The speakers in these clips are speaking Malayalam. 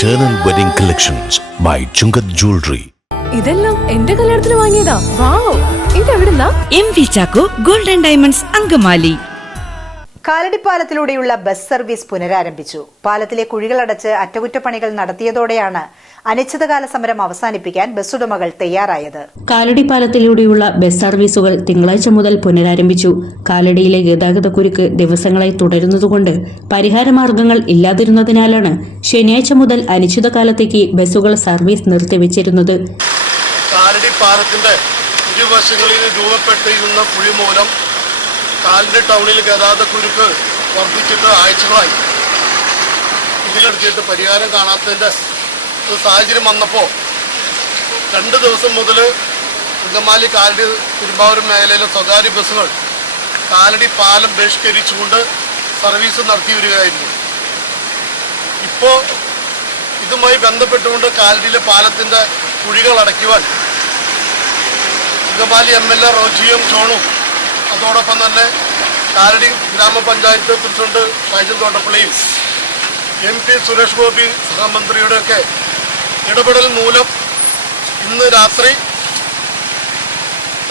Eternal Wedding Collections by Chungat Jewelry. ഇതെല്ലാം എന്റെ കല്യാണത്തിന് വാങ്ങിയതാ. വാവ്, ഇതെവിടുന്നാ? MV Chacko Gold and Diamonds Angamaly. കാലടിപ്പാലത്തിലൂടെയുള്ള ബസ് സർവീസ് പുനരാരംഭിച്ചു. പാലത്തിലെ കുഴികളടച്ച് അറ്റകുറ്റപ്പണികൾ നടത്തിയതോടെയാണ് അനിശ്ചിതകാല സമരം അവസാനിപ്പിക്കാൻ ബസ് ഉടമകൾ തയ്യാറായത്. കാലടിപ്പാലത്തിലൂടെയുള്ള ബസ് സർവീസുകൾ തിങ്കളാഴ്ച മുതൽ പുനരാരംഭിച്ചു. കാലടിയിലെ ഗതാഗതക്കുരുക്ക് ദിവസങ്ങളായി തുടരുന്നതുകൊണ്ട് പരിഹാരമാർഗങ്ങൾ ഇല്ലാതിരുന്നതിനാലാണ് ശനിയാഴ്ച മുതൽ അനിശ്ചിതകാലത്തേക്ക് ബസ്സുകൾ സർവീസ് നിർത്തിവെച്ചിരുന്നത്. കാലടിപ്പാലത്തിന്റെ ഇരുവശങ്ങളിൽ രൂപപ്പെട്ടിരുന്ന കുഴി മൂലം കാലടി ടൗണിൽ ഗതാഗതക്കുരുക്ക് വർദ്ധിച്ചിട്ട് ആഴ്ചകളായി. ഇതിലെടുത്തിട്ട് പരിഹാരം കാണാത്തതിൻ്റെ സാഹചര്യം വന്നപ്പോൾ 2 ദിവസം മുതൽ അങ്കമാലി കാലടി തിരുമ്പാവൂർ മേഖലയിലെ സ്വകാര്യ ബസ്സുകൾ കാലടി പാലം ബഹിഷ്കരിച്ചുകൊണ്ട് സർവീസ് നടത്തി വരികയായിരുന്നു. ഇപ്പോൾ ഇതുമായി ബന്ധപ്പെട്ടുകൊണ്ട് കാലടിയിലെ പാലത്തിൻ്റെ കുഴികൾ അടയ്ക്കുവാൻ അങ്കമാലി MLA റോജിയും ജോണും അതോടൊപ്പം തന്നെ കാലടി ഗ്രാമപഞ്ചായത്ത് പ്രസിഡന്റ് ഷൈജൻ തോട്ടപ്പള്ളിയും MP സുരേഷ് ഗോപി സഹമന്ത്രിയുടെയൊക്കെ ഇടപെടൽ മൂലം ഇന്ന് രാത്രി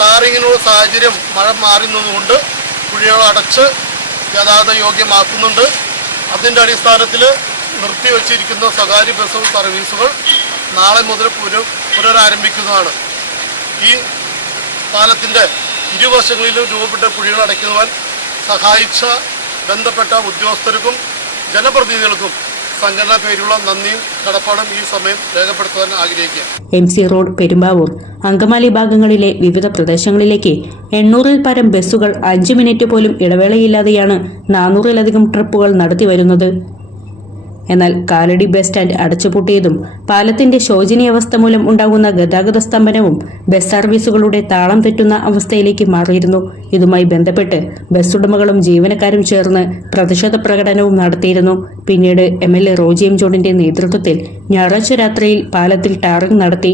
ടാറിങ്ങിനുള്ള സാഹചര്യം മഴ മാറുന്നതുകൊണ്ട് കുഴികൾ അടച്ച് ഗതാഗത യോഗ്യമാക്കുന്നുണ്ട്. അതിൻ്റെ അടിസ്ഥാനത്തിൽ നിർത്തിവച്ചിരിക്കുന്ന സ്വകാര്യ ബസ് സർവീസുകൾ നാളെ മുതൽ പുനരാരംഭിക്കുന്നതാണ്. ഈ പാലത്തിൻ്റെ ഇരുവശങ്ങളിലും രൂപപ്പെട്ട കുഴികൾ അടയ്ക്കുവാൻ സഹായിച്ച ബന്ധപ്പെട്ട ഉദ്യോഗസ്ഥർക്കും ജനപ്രതിനിധികൾക്കും സംഘടനാ പേരുള്ള നന്ദിയും കടപ്പാടും ഈ സമയം രേഖപ്പെടുത്തുവാൻ ആഗ്രഹിക്കുക. MC റോഡ്, പെരുമ്പാവൂർ, അങ്കമാലി ഭാഗങ്ങളിലെ വിവിധ പ്രദേശങ്ങളിലേക്ക് 800-ൽ പരം ബസ്സുകൾ 5 മിനിറ്റ് പോലും ഇടവേളയില്ലാതെയാണ് 400-ലധികം ട്രിപ്പുകൾ നടത്തിവരുന്നത്. എന്നാൽ കാലടി ബസ് സ്റ്റാൻഡ് അടച്ചുപൂട്ടിയതും പാലത്തിന്റെ ശോചനീയാവസ്ഥ മൂലം ഉണ്ടാകുന്ന ഗതാഗത സ്തംഭനവും ബസ് സർവീസുകളുടെ താളം തെറ്റുന്ന അവസ്ഥയിലേക്ക് മാറിയിരുന്നു. ഇതുമായി ബന്ധപ്പെട്ട് ബസ് ഉടമകളും ജീവനക്കാരും ചേർന്ന് പ്രതിഷേധ പ്രകടനവും നടത്തിയിരുന്നു. പിന്നീട് MLA റോജി ജോണിന്റെ നേതൃത്വത്തിൽ ഞായറാഴ്ച രാത്രിയിൽ പാലത്തിൽ ടാറിംഗ് നടത്തി.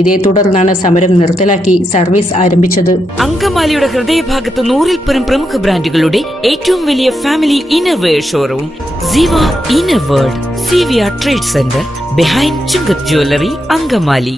ഇതേ തുടർന്നാണ് സമരം നിർത്തലാക്കി സർവീസ് ആരംഭിച്ചത്. അങ്കമാലിയുടെ ഹൃദയഭാഗത്ത് 100-ൽ പരം പ്രമുഖ ബ്രാൻഡുകളുടെ ഏറ്റവും വലിയ family innerwear showroom Siva inner world CVR trade centre behind Chungath jewellery Angamaly.